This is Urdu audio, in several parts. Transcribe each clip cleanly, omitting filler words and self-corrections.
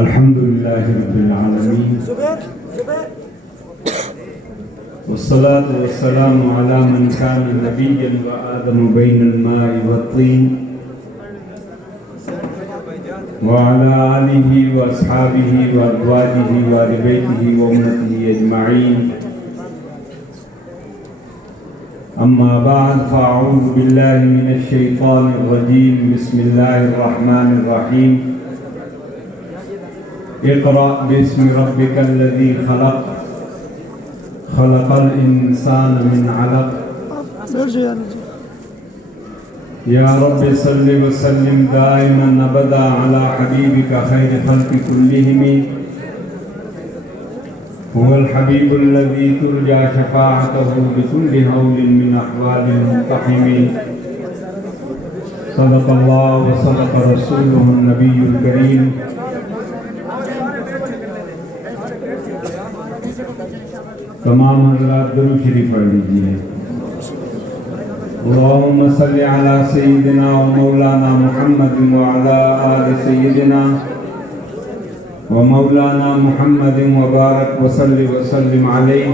الحمد لله رب العالمين والصلاة والسلام على من كان نبيا وآدم بين الماء والطين وعلى آله وأصحابه وأزواجه وآل بيته وأمته أجمعين. أما بعد فأعوذ بالله من الشيطان الرجيم. بسم الله الرحمن الرحيم. اقرأ باسم ربك الذي خلق خلق الإنسان من علق. يا رب صل وسلم دائما أبدا على حبيبك خير خلق كلهم. هو الحبيب الذي ترجى شفاعته بكل هول من أحوال المقتحمين. صدق الله وصدق رسوله النبي الكريم. تمام حضرات درود شریف پڑھ لیجیے. اللهم صل على سيدنا ومولانا محمد وعلى آل سيدنا ومولانا محمد وبارك وسلم عليه.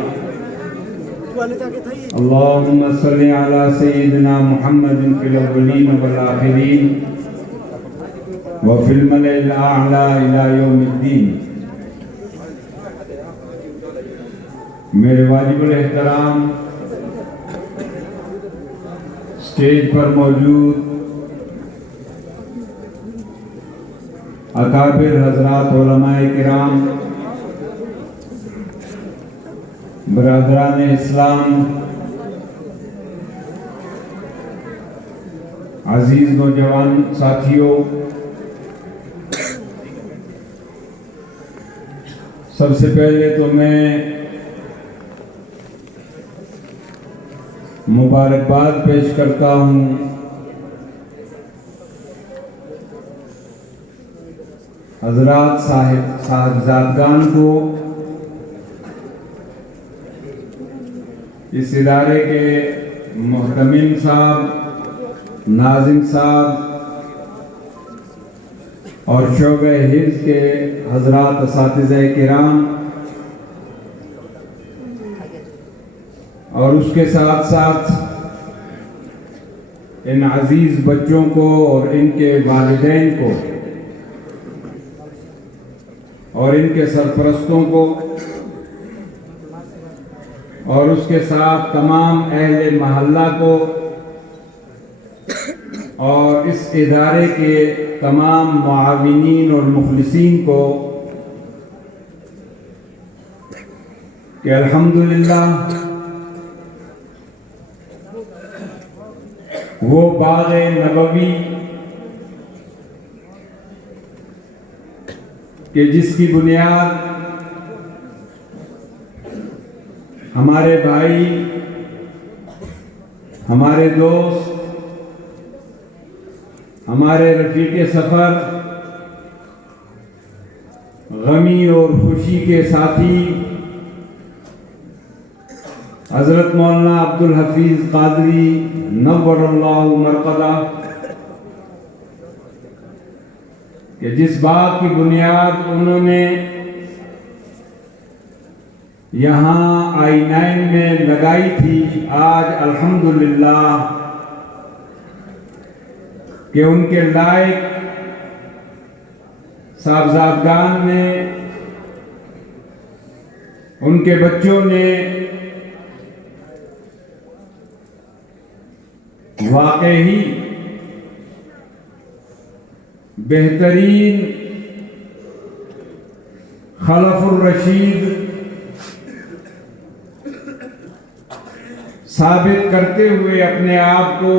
اللهم صل على سيدنا محمد في الأولين والآخرين وفي الملأ الأعلى إلى يوم الدين. میرے واجب الاحترام اسٹیج پر موجود اکابر حضرات علماء کرام، برادران اسلام، عزیز نوجوان ساتھیوں، سب سے پہلے تو میں مبارکباد پیش کرتا ہوں حضرات صاحبزادگان کو، اس ادارے کے محتمم صاحب، ناظم صاحب اور شعبہ حفظ کے حضرات اساتذہ کرام، اور اس کے ساتھ ساتھ ان عزیز بچوں کو اور ان کے والدین کو اور ان کے سرپرستوں کو، اور اس کے ساتھ تمام اہل محلہ کو، اور اس ادارے کے تمام معاونین اور مخلصین کو کہ الحمدللہ وہ باغ نبوی کہ جس کی بنیاد ہمارے بھائی، ہمارے دوست، ہمارے رفیق سفر، غمی اور خوشی کے ساتھی حضرت مولانا عبدالحفیظ قادری نور اللہ مرقدہ کہ جس بات کی بنیاد انہوں نے یہاں I9 میں لگائی تھی، آج الحمدللہ کہ ان کے لائق صاحبزادگان نے، ان کے بچوں نے واقعی بہترین خلف الرشید ثابت کرتے ہوئے اپنے آپ کو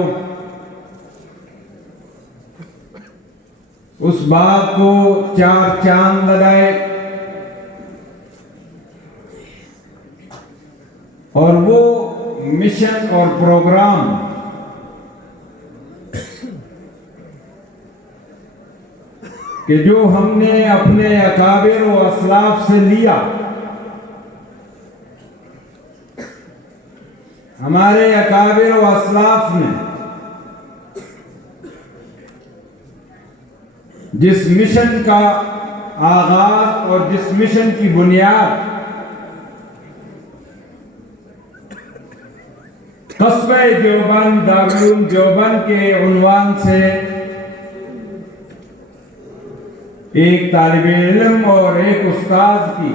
اس بات کو چار چاند لگائے، اور وہ مشن اور پروگرام کہ جو ہم نے اپنے اکابر و اسلاف سے لیا، ہمارے اکابر و اسلاف نے جس مشن کا آغاز اور جس مشن کی بنیاد قصبہ دیوبند دارالعلوم دیوبند کے عنوان سے ایک طالب علم اور ایک استاذ کی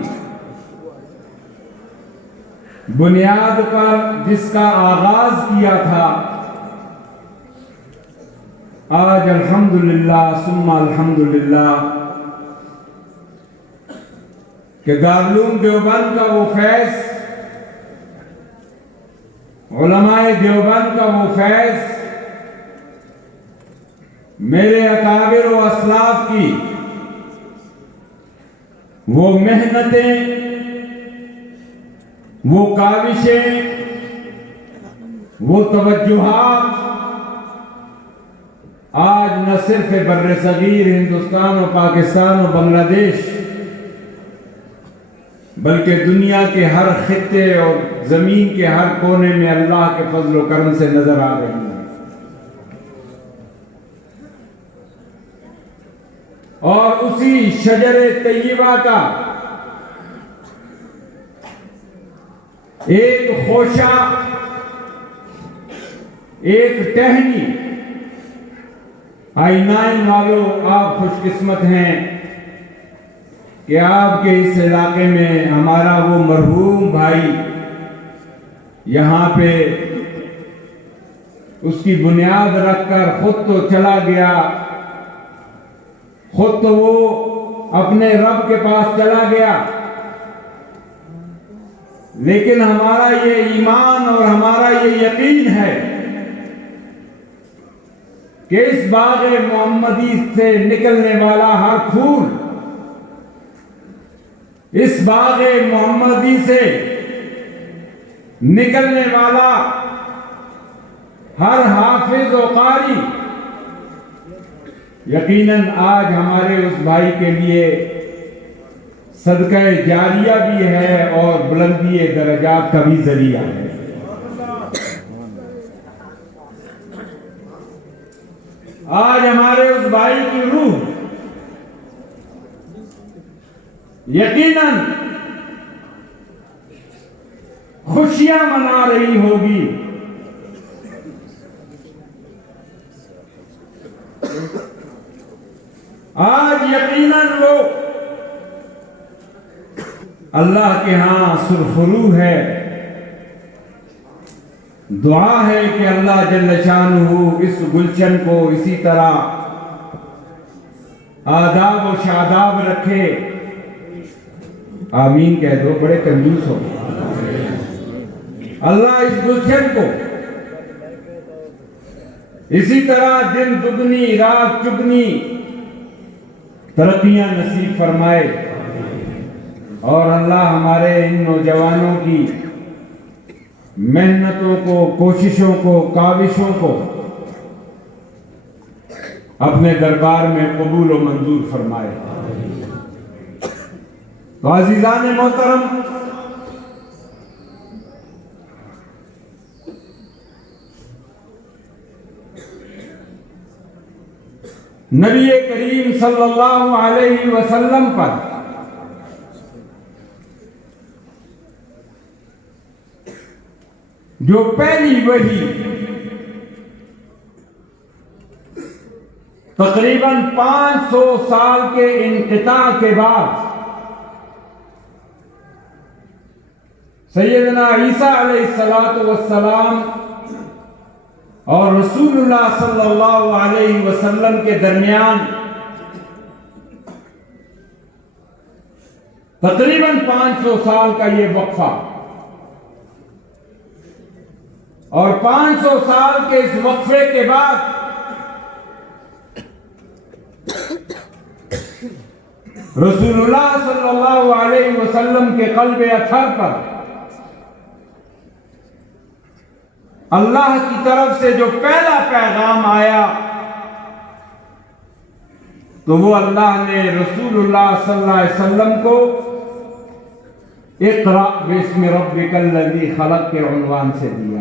بنیاد پر جس کا آغاز کیا تھا، آج الحمدللہ ثم الحمدللہ کہ دارالعلوم دیوبند کا وہ فیض، علماء دیوبند کا وہ فیض، میرے اکابر و اسلاف کی وہ محنتیں، وہ کاوشیں، وہ توجہات آج نہ صرف بر صغیر ہندوستان و پاکستان و بنگلہ دیش بلکہ دنیا کے ہر خطے اور زمین کے ہر کونے میں اللہ کے فضل و کرم سے نظر آ رہی ہیں، اور اسی شجر طیبہ کا ایک خوشہ، ایک ٹہنی، آئی9 والوں آپ خوش قسمت ہیں کہ آپ کے اس علاقے میں ہمارا وہ مرحوم بھائی یہاں پہ اس کی بنیاد رکھ کر خود تو چلا گیا، خود تو وہ اپنے رب کے پاس چلا گیا، لیکن ہمارا یہ ایمان اور ہمارا یہ یقین ہے کہ اس باغ محمدی سے نکلنے والا ہر پھول، اس باغ محمدی سے نکلنے والا ہر حافظ و قاری یقیناً آج ہمارے اس بھائی کے لیے صدقہ جاریہ بھی ہے اور بلندی درجات کا بھی ذریعہ ہے۔ آج ہمارے اس بھائی کی روح یقیناً خوشیاں منا رہی ہوگی، آج یقیناً وہ اللہ کے ہاں سرخرو ہے۔ دعا ہے کہ اللہ جل شانہ اس گلشن کو اسی طرح آداب و شاداب رکھے، آمین کہہ دو، بڑے کنجوس ہو۔ اللہ اس گلشن کو اسی طرح دن دگنی رات چگنی ترقیاں نصیب فرمائے، اور اللہ ہمارے ان نوجوانوں کی محنتوں کو، کوششوں کو، کاوشوں کو اپنے دربار میں قبول و منظور فرمائے۔ تو عزیزان محترم، نبی کریم صلی اللہ علیہ وسلم پر جو پہلی وحی تقریباً 500 سال کے انقطاع کے بعد سیدنا عیسیٰ علیہ السلام اور رسول اللہ صلی اللہ علیہ وسلم کے درمیان تقریباً 500 سال کا یہ وقفہ، اور 500 سال کے اس وقفے کے بعد رسول اللہ صلی اللہ علیہ وسلم کے قلب اطہر پر اللہ کی طرف سے جو پہلا پیغام آیا، تو وہ اللہ نے رسول اللہ صلی اللہ علیہ وسلم کو اقرأ باسم ربک الذی خلق کے عنوان سے دیا۔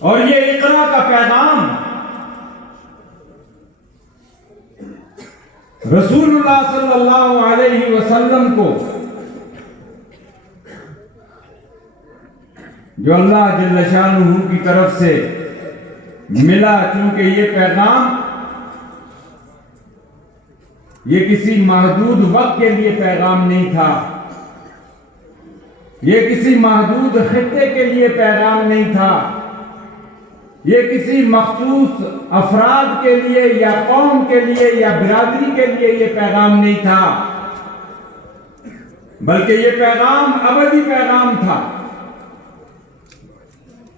اور یہ اقرأ کا پیغام رسول اللہ صلی اللہ علیہ وسلم کو جو اللہ جل شانہ کی طرف سے ملا، چونکہ یہ پیغام یہ کسی محدود وقت کے لیے پیغام نہیں تھا، یہ کسی محدود خطے کے لیے پیغام نہیں تھا، یہ کسی مخصوص افراد کے لیے یا قوم کے لیے یا برادری کے لیے یہ پیغام نہیں تھا، بلکہ یہ پیغام ابدی پیغام تھا۔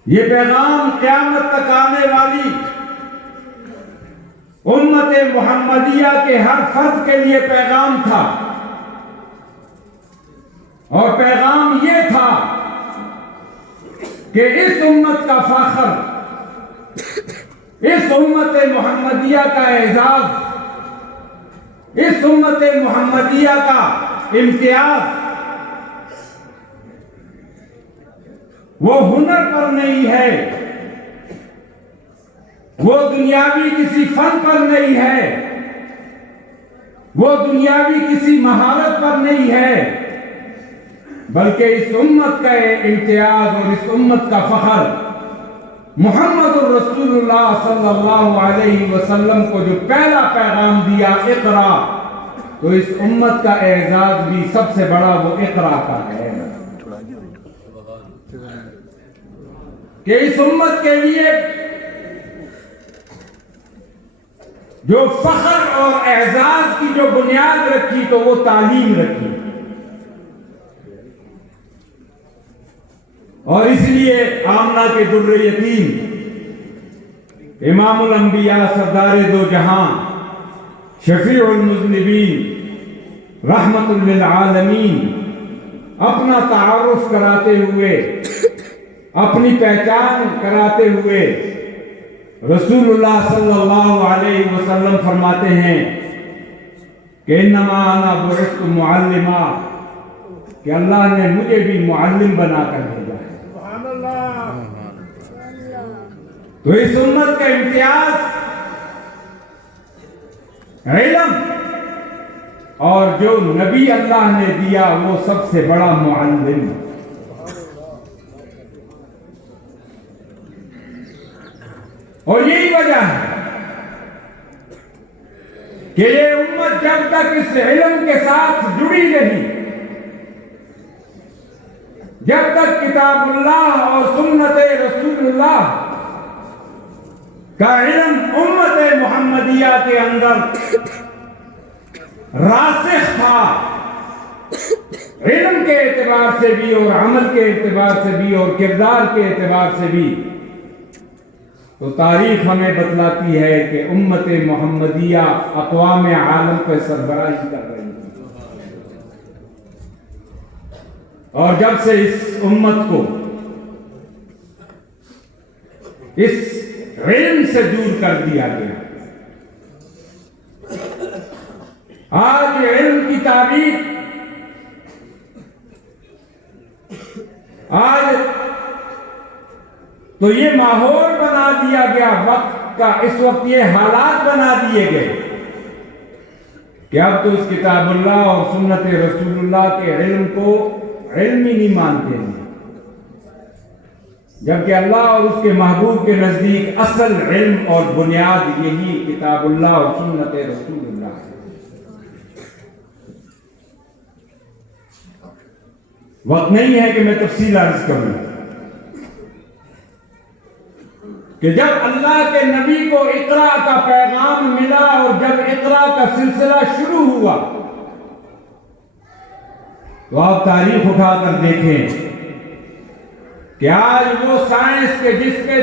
یہ پیغام قیامت تک آنے والی امت محمدیہ کے ہر فرد کے لیے پیغام تھا، اور پیغام یہ تھا کہ اس امت کا فخر، اس امت محمدیہ کا اعزاز، اس امت محمدیہ کا امتیاز وہ ہنر پر نہیں ہے، وہ دنیاوی کسی فن پر نہیں ہے، وہ دنیاوی کسی مہارت پر نہیں ہے، بلکہ اس امت کا امتیاز اور اس امت کا فخر محمد الرسول اللہ صلی اللہ علیہ وسلم کو جو پہلا پیغام دیا اقرا، تو اس امت کا اعزاز بھی سب سے بڑا وہ اقرا کا ہے کہ اس امت کے لیے جو فخر اور اعزاز کی جو بنیاد رکھی تو وہ تعلیم رکھی، اور اس لیے آمنہ کے در یتیم امام الانبیاء سردار دو جہاں شفیع المذنبین رحمت للعالمین اپنا تعارف کراتے ہوئے، اپنی پہچان کراتے ہوئے رسول اللہ صلی اللہ علیہ وسلم فرماتے ہیں کہ انما انا بعثت معلما، کہ اللہ نے مجھے بھی معلم بنا کر بھیجا ہے۔ سبحان اللہ۔ تو اس امت کا امتیاز علم، اور جو نبی اللہ نے دیا وہ سب سے بڑا معلم۔ اور یہی وجہ ہے کہ یہ امت جب تک اس علم کے ساتھ جڑی رہی، جب تک کتاب اللہ اور سنت رسول اللہ کا علم امت محمدیہ کے اندر راسخ تھا، علم کے اعتبار سے بھی اور عمل کے اعتبار سے بھی اور کردار کے اعتبار سے بھی، تو تاریخ ہمیں بتلاتی ہے کہ امت محمدیہ اقوام عالم پہ سربراہی کر رہی ہے۔ اور جب سے اس امت کو اس علم سے دور کر دیا گیا، آج علم کی تعبیر، آج تو یہ ماحول بنا دیا گیا وقت کا، اس وقت یہ حالات بنا دیے گئے کہ اب تو اس کتاب اللہ اور سنت رسول اللہ کے علم کو علم ہی نہیں مانتے ہیں، جبکہ اللہ اور اس کے محبوب کے نزدیک اصل علم اور بنیاد یہی کتاب اللہ اور سنت رسول اللہ ہے۔ وقت نہیں ہے کہ میں تفصیل عرض کروں کہ جب اللہ کے نبی کو اقرا کا پیغام ملا اور جب اقرا کا سلسلہ شروع ہوا، تو آپ تاریخ اٹھا کر دیکھیں کہ آج وہ سائنس کے جس پہ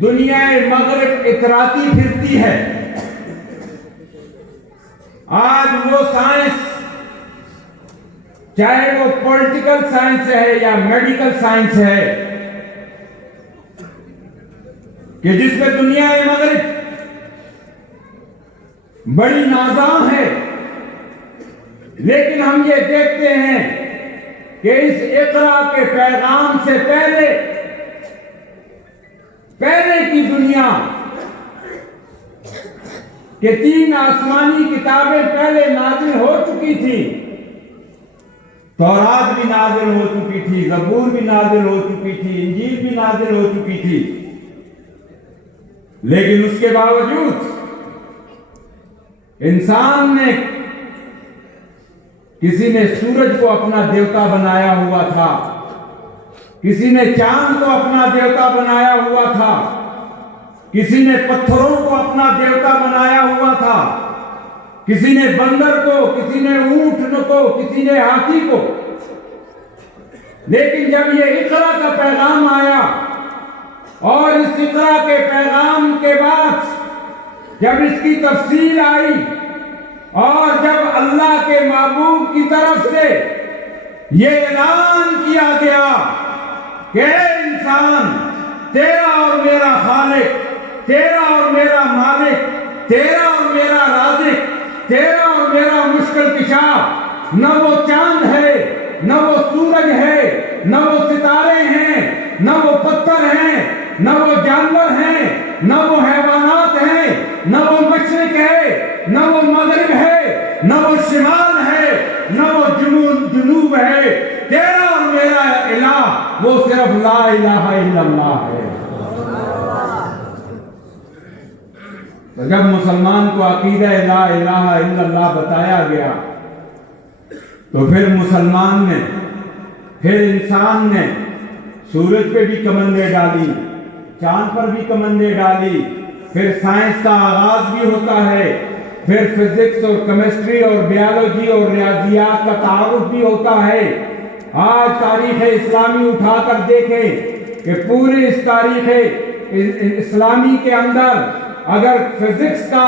دنیا مغرب اتراتی پھرتی ہے، آج وہ سائنس، چاہے وہ پولیٹیکل سائنس ہے یا میڈیکل سائنس ہے، کہ جس پہ دنیا مغرب بڑی نازاں ہے، لیکن ہم یہ دیکھتے ہیں کہ اس اقرا کے پیغام سے پہلے کی دنیا کہ 3 آسمانی کتابیں پہلے نازل ہو چکی تھی. تورات بھی نازل ہو چکی تھی، زبور بھی نازل ہو چکی تھی، انجیل بھی نازل ہو چکی تھی. لیکن اس کے باوجود انسان نے، کسی نے سورج کو اپنا دیوتا بنایا ہوا تھا، کسی نے چاند کو اپنا دیوتا بنایا ہوا تھا، کسی نے پتھروں کو اپنا دیوتا بنایا ہوا تھا، کسی نے بندر کو، کسی نے اونٹ کو، کسی نے ہاتھی کو. لیکن جب یہ اقرا کا پیغام آیا اور اس اقرا کے پیغام کے بعد جب اس کی تفصیل آئی اور جب اللہ کے محبوب کی طرف سے یہ اعلان کیا گیا کہ اے انسان، تیرا اور میرا خالق، تیرا اور میرا مالک، تیرا اور میرا رازق، تیرا اور میرا مشکل کشا، نہ وہ چاند ہے، نہ وہ سورج ہے، نہ وہ ستارے ہیں، نہ وہ پتھر ہیں، نہ وہ جانور ہیں، نہ وہ حیوانات ہیں، نہ وہ مشرق ہے، نہ وہ مغرب ہے، نہ وہ شمال ہے، نہ وہ جنوب ہے. تیرا اور میرا الہ وہ صرف لا الہ الا اللہ ہے. تو جب مسلمان کو عقیدہ لا الہ الا اللہ بتایا گیا تو پھر مسلمان نے، پھر انسان نے سورج پہ بھی کمندیں ڈالی، چاند پر بھی کمندیں ڈالی. پھر سائنس کا آغاز بھی ہوتا ہے، پھر فزکس اور کیمسٹری اور بیالوجی اور ریاضیات کا تعارف بھی ہوتا ہے. آج تاریخ اسلامی اٹھا کر دیکھیں کہ پوری اس تاریخ اسلامی کے اندر اگر فزکس کا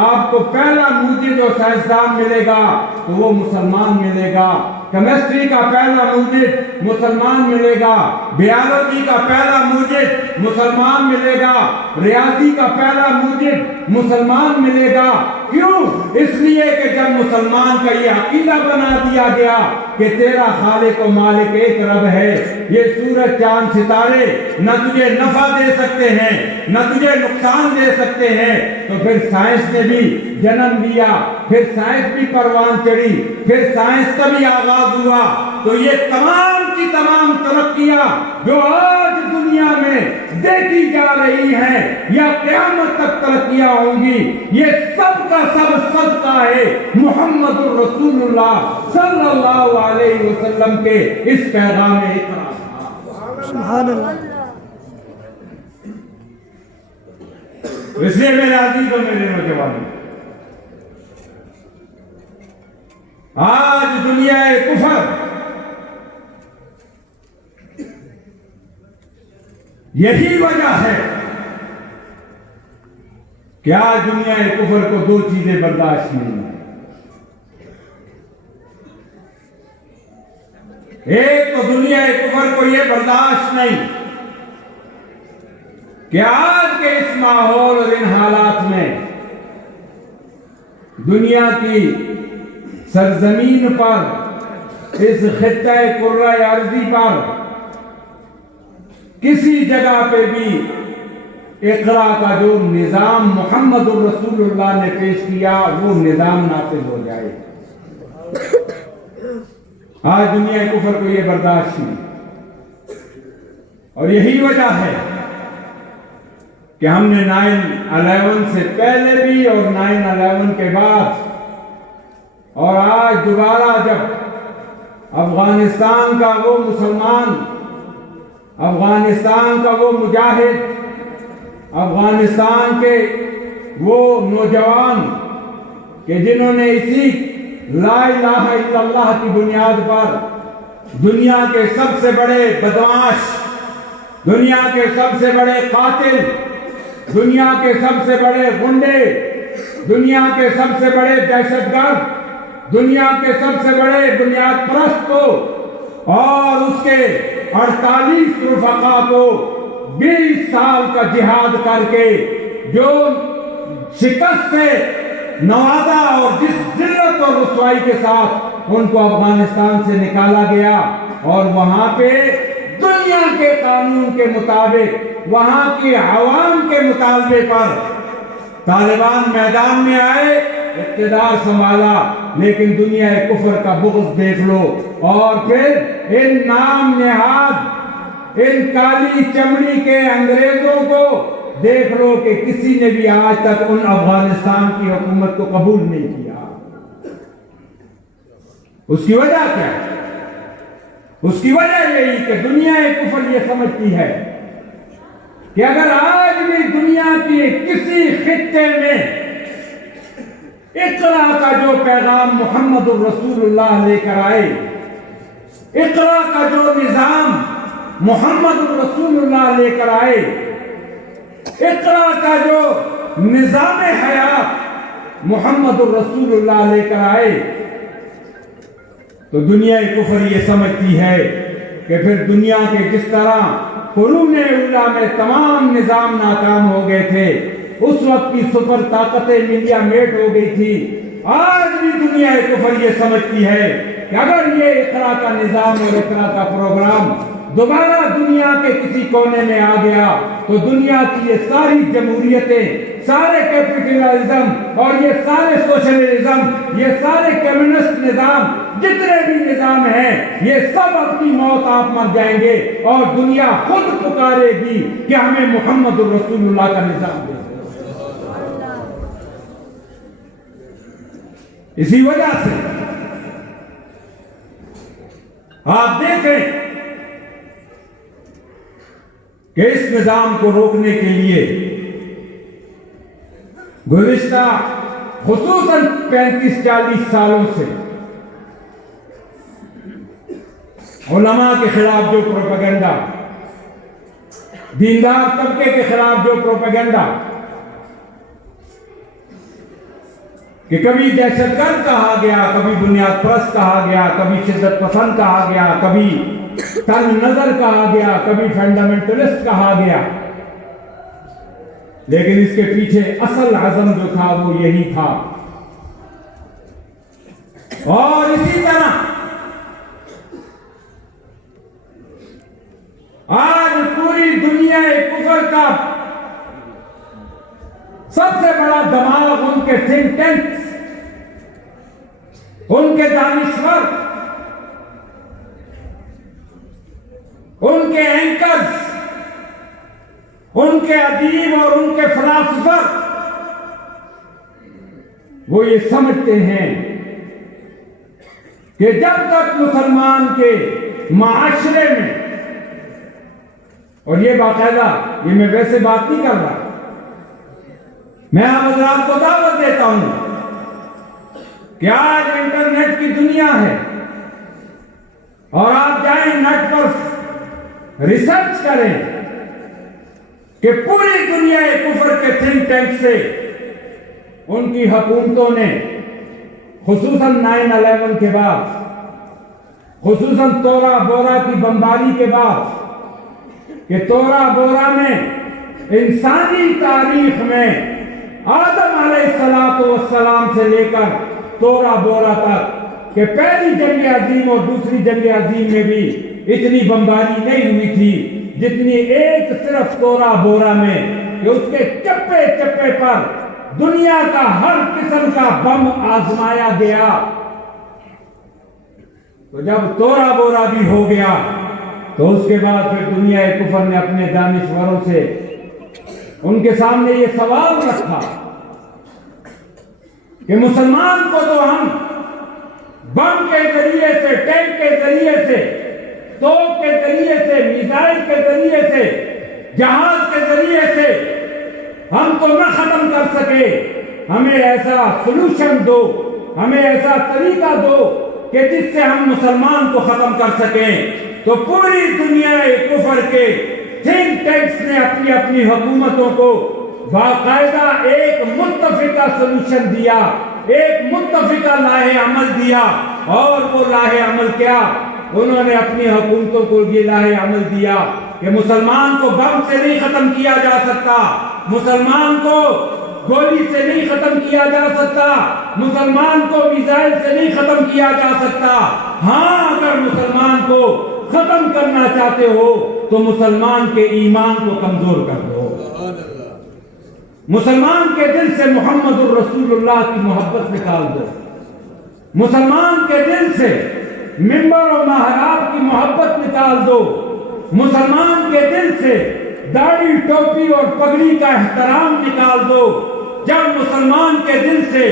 آپ کو پہلا موجد اور سائنسدان ملے گا تو وہ مسلمان ملے گا، کیمسٹری کا پہلا موجد مسلمان ملے گا، بیالوجی کا پہلا موجد مسلمان ملے گا، ریاضی کا پہلا موجد مسلمان ملے گا. کیوں؟ اس لیے کہ جب مسلمان کا یہ عقیدہ بنا دیا گیا کہ تیرا خالق و مالک ایک رب ہے، یہ سورج چاند ستارے نہ تجھے نفع دے سکتے ہیں نہ تجھے نقصان دے سکتے ہیں، تو پھر سائنس نے بھی جنم لیا، پھر سائنس بھی پروان چڑھی، پھر سائنس کا بھی آغاز ہوا. تو یہ تمام کی تمام ترقیاں جو آج دنیا میں دیکھی جا رہی ہیں یا قیامت تک ترقیاں ہوں گی، یہ سب کا سب صدقہ ہے محمد الرسول اللہ صلی اللہ علیہ وسلم کے اس پیغام اقرا. سبحان اللہ. اس لیے میرے عزیز اور میرے نوجوانوں، آج دنیا کفر یہی وجہ ہے کہ آج دنیا کفر کو 2 چیزیں برداشت نہیں ہیں. ایک تو دنیا کفر کو یہ برداشت نہیں کہ آج کے اس ماحول اور ان حالات میں دنیا کی سرزمین پر، اس خطہ کرۂ ارضی پر کسی جگہ پہ بھی اقرا کا جو نظام محمد الرسول اللہ نے پیش کیا وہ نظام نافذ ہو جائے. آج دنیا کفر کو یہ برداشت نہیں، اور یہی وجہ ہے کہ ہم نے 9/11 سے پہلے بھی اور 9/11 کے بعد اور آج دوبارہ جب افغانستان کا وہ مسلمان، افغانستان کا وہ مجاہد، افغانستان کے وہ نوجوان کہ جنہوں نے اسی لا الہ الا اللہ کی بنیاد پر دنیا کے سب سے بڑے بدمعاش، دنیا کے سب سے بڑے قاتل، دنیا کے سب سے بڑے غنڈے، دنیا کے سب سے بڑے دہشت گرد، دنیا کے سب سے بڑے بنیاد پرست کو اور اس کے 48 رفقا کو 20 سال کا جہاد کر کے جو شکست سے نوازا اور جس ذلت اور رسوائی کے ساتھ ان کو افغانستان سے نکالا گیا، اور وہاں پہ دنیا کے قانون کے مطابق، وہاں کی عوام کے مطالبے پر طالبان میدان میں آئے، اقتدار سنبھالا، لیکن دنیا کفر کا بغض دیکھ لو، اور پھر ان نام نہاد ان کالی چمڑی کے انگریزوں کو دیکھ لو کہ کسی نے بھی آج تک ان افغانستان کی حکومت کو قبول نہیں کیا۔ اس کی وجہ کیا ہے؟ اس کی وجہ یہی کہ دنیا کفر یہ سمجھتی ہے کہ اگر آج بھی دنیا کی کسی خطے میں اقرا کا جو پیغام محمد الرسول اللہ لے کر آئے، اقرا کا جو نظام محمد الرسول اللہ لے کر آئے، اقرا کا جو نظام حیات محمد الرسول اللہ لے کر آئے، تو دنیا کفر یہ سمجھتی ہے کہ پھر دنیا کے جس طرح قرون اولیٰ میں تمام نظام ناکام ہو گئے تھے، اس وقت کی سپر طاقتیں انڈیا میٹ ہو گئی تھی، آج بھی دنیا کفر یہ سمجھتی ہے کہ اگر یہ اقرا کا نظام اور اقرا کا پروگرام دوبارہ دنیا کے کسی کونے میں آ گیا تو دنیا کی یہ ساری جمہوریتیں، سارے کیپٹلزم اور یہ سارے سوشلزم، یہ سارے کمیونسٹ نظام، جتنے بھی نظام ہیں، یہ سب اپنی موت آپ مر جائیں گے، اور دنیا خود پکارے گی کہ ہمیں محمد الرسول اللہ کا نظام دے۔ اسی وجہ سے آپ دیکھیں کہ اس نظام کو روکنے کے لیے گزشتہ خصوصاً 35-40 سالوں سے علماء کے خلاف جو پروپیگنڈا، دیندار طبقے کے خلاف جو پروپیگنڈا کہ کبھی دہشت گرد کہا گیا، کبھی بنیاد پرست کہا گیا، کبھی شدت پسند کہا گیا، کبھی تنگ نظر کہا گیا، کبھی فنڈامنٹلسٹ کہا گیا، لیکن اس کے پیچھے اصل عزم جو تھا وہ یہی تھا۔ اور اسی طرح آج پوری دنیا کفر کا سب سے بڑا دماغ ان کے تھنک ٹینکس، ان کے دانشور، ان کے اینکرز، ان کے ادیب اور ان کے فلاسفر، وہ یہ سمجھتے ہیں کہ جب تک مسلمان کے معاشرے میں، اور یہ باقاعدہ، یہ میں ویسے بات نہیں کر رہا، میں آپ حضرات کو دعوت دیتا ہوں کہ آج انٹرنیٹ کی دنیا ہے اور آپ جائیں نیٹ پر ریسرچ کریں کہ پوری دنیا کفر کے تھنک ٹینک سے ان کی حکومتوں نے خصوصاً 9/11 کے بعد، خصوصاً تورا بورا کی بمباری کے بعد، کہ تورا بورا میں انسانی تاریخ میں آدم علیہ السلام سے لے کر تورا بورا تک کہ پہلی جنگ عظیم اور دوسری جنگ عظیم میں بھی اتنی بمباری نہیں ہوئی تھی جتنی ایک صرف تورا بورا میں، کہ اس کے چپے چپے پر دنیا کا ہر قسم کا بم آزمایا گیا۔ تو جب تورا بورا بھی ہو گیا تو اس کے بعد پھر دنیا کفر نے اپنے دانشوروں سے ان کے سامنے یہ سوال رکھا کہ مسلمان کو تو ہم بم کے ذریعے سے، ٹینک کے ذریعے سے، توپ کے ذریعے سے، میزائل کے ذریعے سے، جہاز کے ذریعے سے ہم تو نہ ختم کر سکے، ہمیں ایسا سلوشن دو، ہمیں ایسا طریقہ دو کہ جس سے ہم مسلمان کو ختم کر سکیں۔ تو پوری دنیا کفر کے تھنک ٹینکس نے اپنی اپنی حکومتوں کو باقاعدہ ایک متفقہ سلوشن دیا، ایک متفقہ لاہ عمل دیا، اور وہ لاہ عمل کیا؟ انہوں نے اپنی حکومتوں کو یہ لاہ عمل دیا کہ مسلمان کو بم سے نہیں ختم کیا جا سکتا، مسلمان کو گولی سے نہیں ختم کیا جا سکتا، مسلمان کو میزائل سے نہیں ختم کیا جا سکتا۔ ہاں، اگر مسلمان کو ختم کرنا چاہتے ہو تو مسلمان کے ایمان کو کمزور کر دو، مسلمان کے دل سے محمد الرسول اللہ کی محبت نکال دو، مسلمان کے دل سے منبر و محراب کی محبت نکال دو، مسلمان کے دل سے داڑھی ٹوپی اور پگڑی کا احترام نکال دو۔ جب مسلمان کے دل سے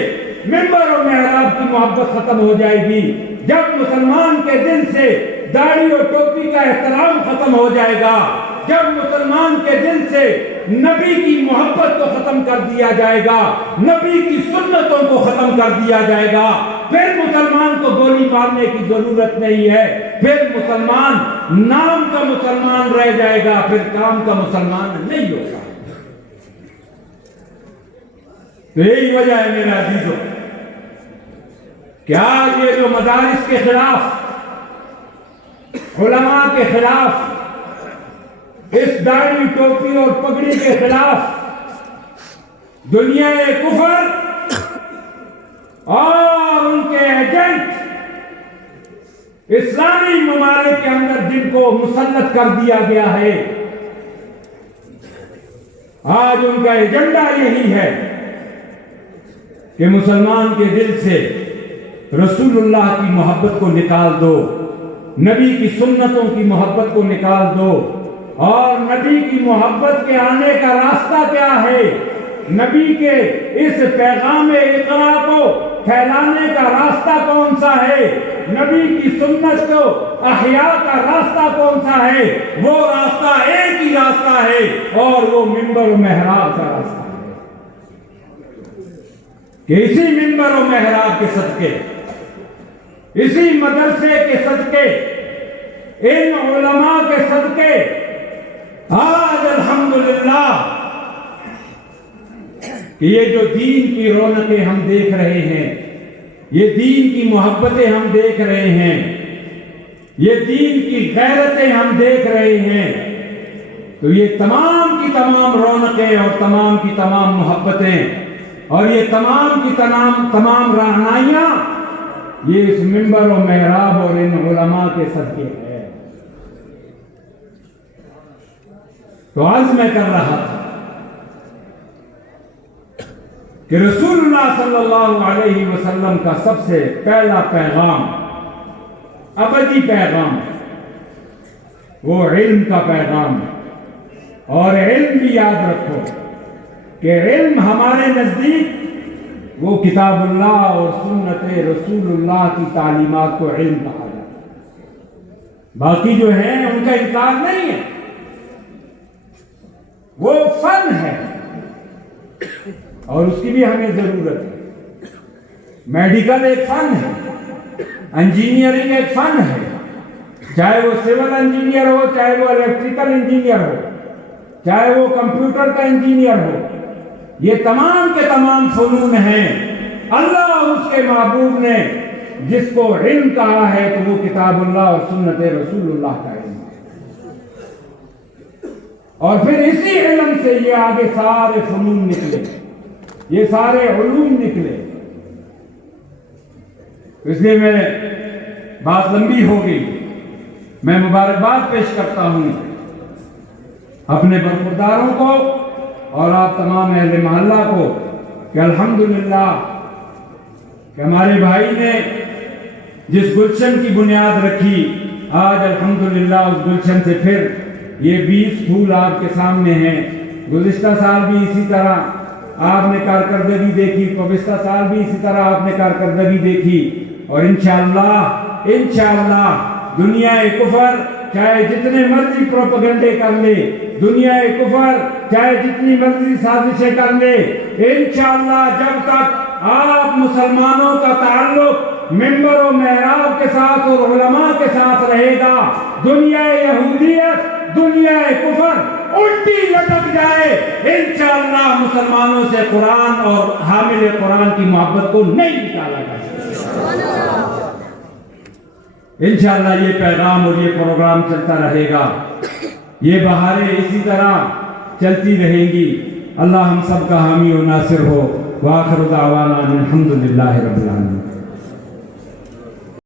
منبر و محراب کی محبت ختم ہو جائے گی، جب مسلمان کے دل سے داڑھی اور ٹوپی کا احترام ختم ہو جائے گا، جب مسلمان کے دل سے نبی کی محبت کو ختم کر دیا جائے گا، نبی کی سنتوں کو ختم کر دیا جائے گا، پھر مسلمان کو گولی مارنے کی ضرورت نہیں ہے، پھر مسلمان نام کا مسلمان رہ جائے گا، پھر کام کا مسلمان نہیں ہوگا۔ تو یہی وجہ ہے میرے عزیزوں کہ آج یہ جو مدارس کے خلاف، علماء کے خلاف، اس داڑھی ٹوپی اور پگڑی کے خلاف دنیا کفر اور ان کے ایجنٹ اسلامی ممالک کے اندر جن کو مسلط کر دیا گیا ہے، آج ان کا ایجنڈا یہی ہے کہ مسلمان کے دل سے رسول اللہ کی محبت کو نکال دو، نبی کی سنتوں کی محبت کو نکال دو۔ اور نبی کی محبت کے آنے کا راستہ کیا ہے؟ نبی کے اس پیغام اقرا کو پھیلانے کا راستہ کون سا ہے؟ نبی کی سنت کو احیاء کا راستہ کون سا ہے؟ وہ راستہ ایک ہی راستہ ہے، اور وہ منبر و محراب کا راستہ ہے کہ اسی منبر و محراب کے صدقے، اسی مدرسے کے صدقے، ان علماء کے صدقے آج الحمدللہ کہ یہ جو دین کی رونقیں ہم دیکھ رہے ہیں، یہ دین کی محبتیں ہم دیکھ رہے ہیں، یہ دین کی غیرتیں ہم دیکھ رہے ہیں، تو یہ تمام کی تمام رونقیں اور تمام کی تمام محبتیں اور یہ تمام کی تمام رہنمائیاں یہ اس منبر و محراب اور ان علماء کے صدقے ہے۔ تو آج میں کر رہا تھا کہ رسول اللہ صلی اللہ علیہ وسلم کا سب سے پہلا پیغام، ابدی پیغام، وہ علم کا پیغام ہے۔ اور علم بھی یاد رکھو کہ علم ہمارے نزدیک وہ کتاب اللہ اور سنت رسول اللہ کی تعلیمات کو علم کہا جاتا ہے۔ باقی جو ہیں ان کا انکار نہیں ہے، وہ فن ہے اور اس کی بھی ہمیں ضرورت ہے۔ میڈیکل ایک فن ہے، انجینئرنگ ایک فن ہے، چاہے وہ سول انجینئر ہو، چاہے وہ الیکٹریکل انجینئر ہو، چاہے وہ کمپیوٹر کا انجینئر ہو، یہ تمام کے تمام فنون ہیں۔ اللہ اور اس کے محبوب نے جس کو علم کہا ہے تو وہ کتاب اللہ اور سنت رسول اللہ کا علم ہے، اور پھر اسی علم سے یہ آگے سارے فنون نکلے، یہ سارے علوم نکلے۔ اس لیے میں بات لمبی ہو گئی، میں مبارکباد پیش کرتا ہوں اپنے برخورداروں کو اور آپ تمام اہل محلہ کو کہ الحمدللہ کہ ہمارے بھائی نے جس گلشن کی بنیاد رکھی، آج الحمدللہ اس گلشن سے پھر یہ 20 پھول آپ کے سامنے ہیں۔ گزشتہ سال بھی اسی طرح آپ نے کارکردگی دیکھی، گزشتہ سال بھی اسی طرح آپ نے کارکردگی دیکھی، اور انشاءاللہ دنیا کفر چاہے جتنے مرضی پروپیگنڈے کر لے، دنیا کفر چاہے جتنی مرضی سازشیں کر لے، انشاءاللہ جب تک آپ مسلمانوں کا تعلق منبر و محراب کے ساتھ اور علماء کے ساتھ رہے گا، دنیا یہودیت، دنیا کفر الٹی لٹک جائے، انشاءاللہ مسلمانوں سے قرآن اور حامل قرآن کی محبت کو نہیں نکالا جا سکتا۔ انشاءاللہ یہ پیغام اور یہ پروگرام چلتا رہے گا، یہ بہاریں اسی طرح چلتی رہیں گی۔ اللہ ہم سب کا حامی و ناصر ہو۔ وآخر دعوانا الحمدللہ رب العالمین۔